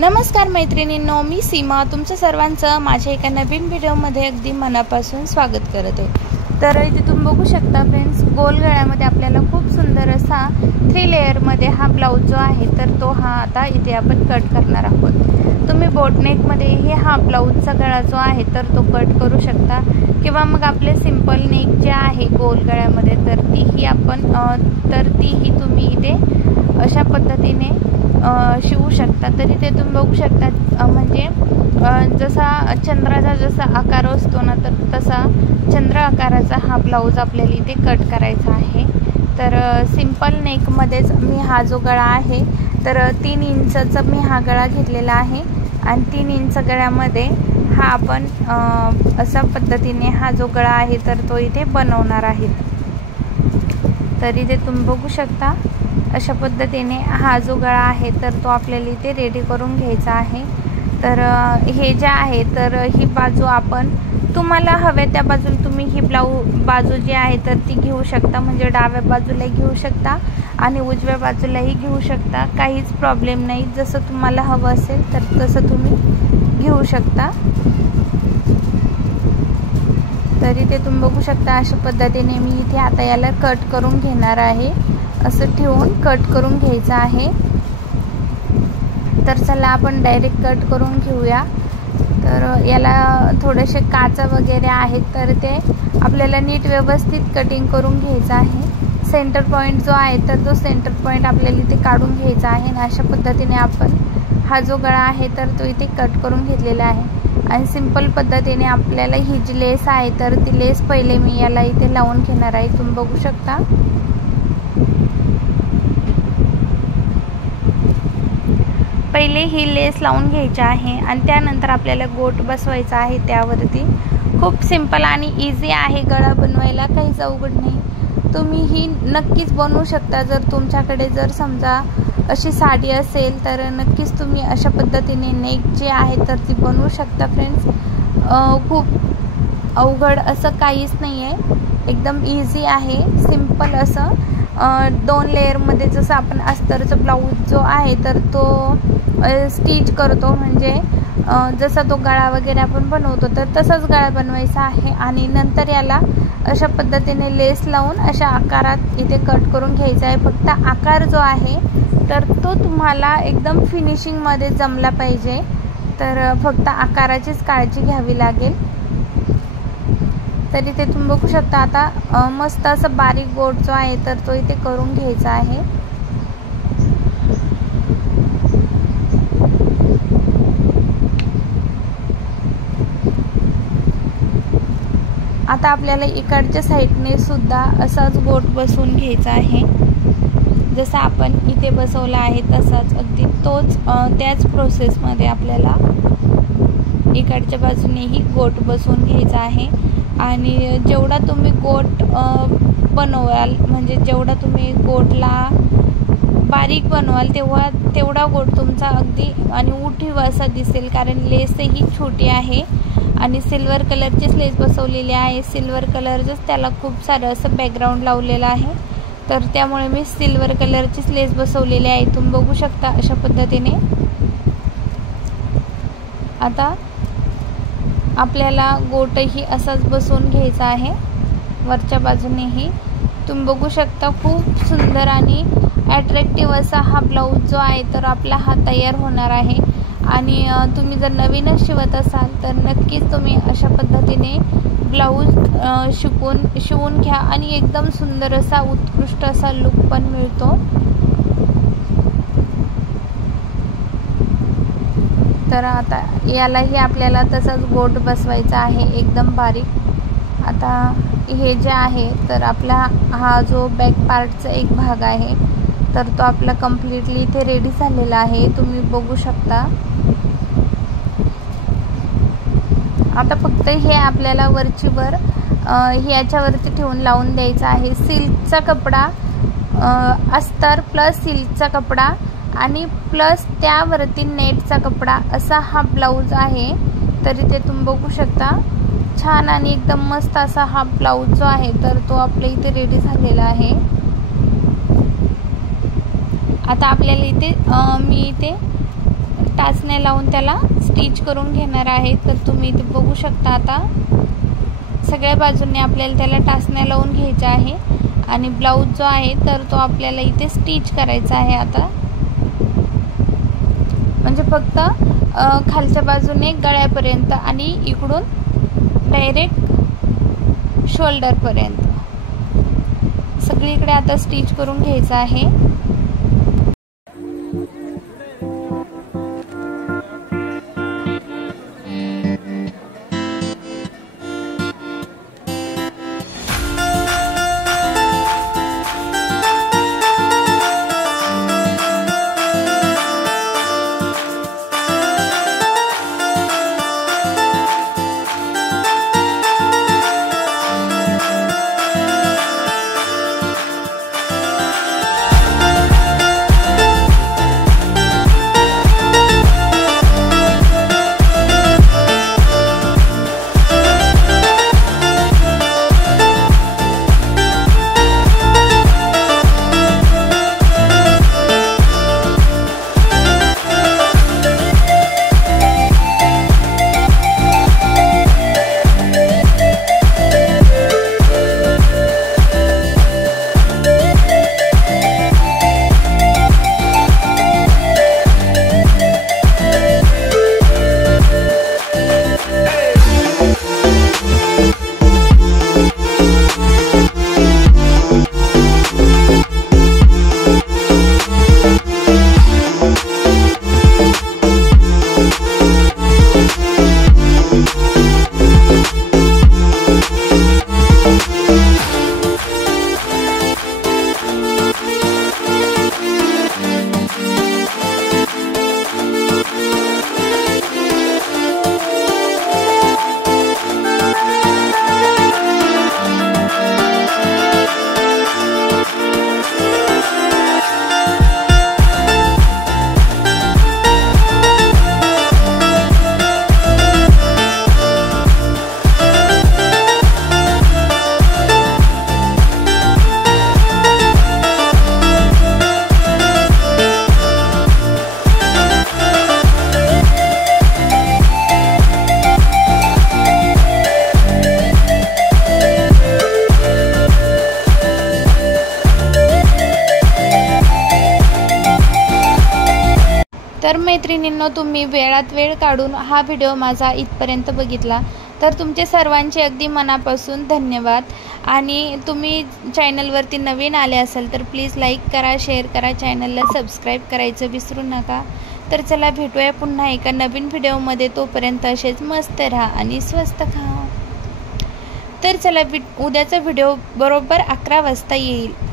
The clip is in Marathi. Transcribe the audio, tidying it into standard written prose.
नमस्कार मैत्रिणींनो, मी सीमा तुमचं सर्वांचं माझ्या एका नवीन व्हिडिओमध्ये अगदी मनापासून स्वागत करत आहे। तर इथे तुम्ही बघू शकता फ्रेंड्स, गोल गळ्यामध्ये आपल्याला खूप सुंदर असा 3 लेअरमध्ये हा ब्लाऊज जो आहे तर तो हा आता इथे आपण कट करणार आहोत। तुम्ही बोटनेकमध्ये हे हा ब्लाऊजचा गळा जो आहे तर तो कट करू शकता, किंवा मग आपले सिंपल नेक जे आहे गोल गळ्यामध्ये तर तीही तुम्ही इथे अशा पद्धतीने शिवू शकता। तरी ते तुम्ही बघू शकता, म्हणजे जसा चंद्राचा जसा आकार असतो ना तर तसा चंद्र आकाराचा हा ब्लाऊज आपल्याला इथे कट करायचा आहे। तर सिंपल नेकमध्येच मी हा जो गळा आहे तर 3 इंचचा मी हा गळा घेतलेला आहे आणि 3 इंच गळ्यामध्ये हा आपण अशा पद्धतीने हा जो गळा आहे तर तो इथे बनवणार आहे। तर इथे तुम्ही बघू शकता अशा पद्धतीने हा जो गळा आहे तर तो आपल्याला इथे रेडी करून घ्यायचा आहे। तर हे जे आहे तर ही बाजू आपण तुम्हाला हवे त्या बाजूला तुम्ही ही बाजू जी आहे तर ती घेऊ शकता, म्हणजे डाव्या बाजूला घेऊ शकता आणि उजव्या बाजूलाही घेऊ शकता, काहीच प्रॉब्लेम नाही। जसं तुम्हाला हवं असेल तर तसं तुम्ही घेऊ शकता। तरी ते तुम्ही बघू शकता अशा पद्धतीने मी इथे आता याला कट करून घेणार आहे। असं ठेवून कट करून घ्यायचं आहे। तर चला आपण डायरेक्ट कट करून घेऊया। तर याला थोडेसे काचा वगैरे आहेत तर ते आपल्याला नीट व्यवस्थित कटिंग करून घ्यायचं आहे। सेंटर पॉईंट जो आहे तर तो सेंटर पॉईंट आपल्याला इथे काढून घ्यायचा आहे आणि अशा पद्धतीने आपण हा जो गळा आहे तर तो इथे कट करून घेतलेला आहे। आणि सिंपल पद्धतीने आपल्याला ही जी लेस आहे तर ती लेस पहिले मी याला इथे लावून घेणार आहे। तुम्ही बघू शकता पहिले ही लेस लावून घ्यायची आहे आणि त्यानंतर आपल्याला गोट बसवायचा आहे त्यावरती। खूप सिंपल आणि इझी आहे गळा बनवायला, काहीच अवघड नाही। तुम्ही ही नक्कीच बनवू शकता। जर तुमच्याकडे जर समजा अशी साडी असेल तर नक्कीच तुम्ही अशा पद्धतीने नेक जे आहे तर ती बनवू शकता फ्रेंड्स। खूप अवघड असं काहीच नाही आहे, एकदम इझी आहे, सिंपल असं 2 लेअरमध्ये जसं आपण अस्तरचा ब्लाऊज जो आहे तर तो स्टिच करतो, म्हणजे जसा तो गळा वगैरे आपण बनवतो तर तसाच गळा बनवायचा आहे। आणि नंतर याला अशा पद्धतीने लेस लावून अशा आकारात इथे कट करून घ्यायचा आहे। फक्त आकार जो आहे तर तो तुम्हाला एकदम फिनिशिंगमध्ये जमला पाहिजे, तर फक्त आकाराचीच काळजी घ्यावी लागेल। तरी ते तुम्ही बघू शकता आता मस्त असं बारीक गोट जो आहे तर तो इथे करून घ्यायचा आहे। आता आपल्याला इकडच्या साईडने सुद्धा असाच गोट बसवून घ्यायचा आहे, जसा आपण इथे बसवला आहे तसाच अगदी त्याच प्रोसेसमध्ये आपल्याला इकडच्या बाजूनेही गोट बसवून घ्यायचा आहे। आणि जेवढा तुम्ही गोट बनवाल, म्हणजे जेवढा तुम्ही गोटला बारीक बनवाल तेवढा गोट तुमचा अगदी आणि उठीव असा दिसेल, कारण लेसही छोटी आहे आणि सिल्वर कलरचीच लेस बसवलेली आहे। सिल्वर कलरच त्याला खूप सारं असं बॅकग्राऊंड लावलेलं आहे, तर त्यामुळे मी सिल्वर कलरचीच लेस बसवलेली आहे। तुम्ही बघू शकता अशा पद्धतीने। आता आपल्याला गोटही असाच बसवून घ्यायचा आहे वरच्या बाजूनेही। तुम्ही बघू शकता खूप सुंदर आणि अट्रॅक्टिव्ह असा हा ब्लाऊज जो आहे तर आपला हा तयार होणार आहे। आणि तुम्ही जर नवीनच शिवत असाल तर नक्कीच तुम्ही अशा पद्धतीने ब्लाऊज शिवून घ्या आणि एकदम सुंदर असा उत्कृष्ट असा लुक पण मिळतो। तर आता यालाही आपल्याला तसाच गोट बसवायचा आहे एकदम बारीक। आता हे जे आहे तर आपला हा जो बॅक पार्टचा एक भाग आहे तर तो आपला कम्प्लीटली इथे रेडी झालेला आहे, तुम्ही बघू शकता। आता फक्त हे आपल्याला वरची वर याच्यावरती ठेवून लावून द्यायचा आहे। सिल्कचा कपडा, अस्तर प्लस सिल्कचा कपडा आणि प्लस त्यावरती नेटचा कपडा असा हा ब्लाऊज आहे। तरी ते तुम्ही बघू शकता छान आणि एकदम मस्त असा हा ब्लाऊज जो आहे तर तो आपल्या इथे रेडी झालेला आहे। आता आपल्याला इथे मी इथे टाचण्या लावून त्याला स्टिच करून घेणार आहे। तर तुम्ही इथे बघू शकता आता सगळ्या बाजूंनी आपल्याला त्याला टाचण्या लावून घ्यायच्या आहे आणि ब्लाऊज जो आहे तर तो आपल्याला इथे स्टिच करायचा आहे आता। म्हणजे फक्त खालच्या बाजूने गळ्यापर्यंत आणि इकडून डायरेक्ट शोल्डर पर्यंत सगळीकडे आता स्टिच करून घ्यायचं आहे। तर मैत्रिणींनो, तुम्ही वेळात वेळ काढून हा व्हिडिओ माझा इथपर्यंत बघितला तर तुमचे सर्वांचे अगदी मनापासून धन्यवाद। आणि तुम्ही चॅनलवरती नवीन आले असाल तर प्लीज लाईक करा, शेअर करा, चॅनलला सबस्क्राईब करायचं विसरू नका। तर चला भेटूया पुन्हा एका नवीन व्हिडिओमध्ये, तोपर्यंत असेच मस्त राहा आणि स्वस्त खा। तर चला उद्याचा व्हिडिओ बरोबर 11 वाजता येईल।